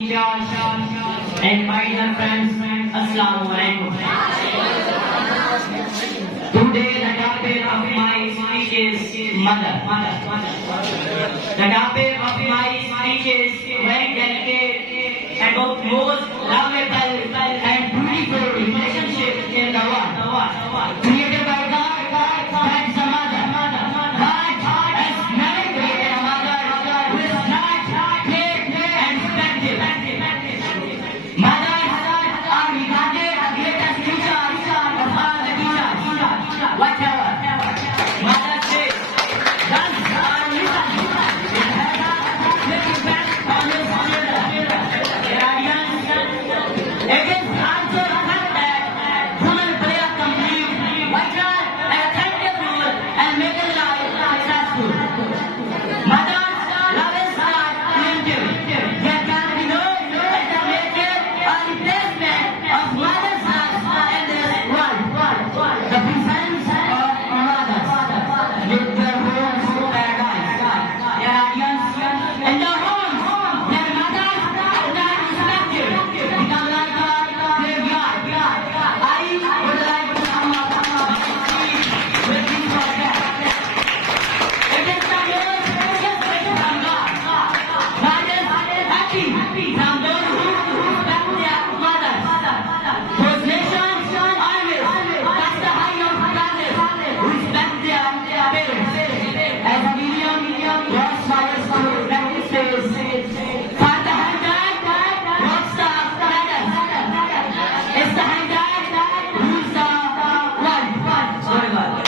and my dear friends, Assalamu alaikum. Today the topic of my speech is mother. The topic of my speech is very delicate and most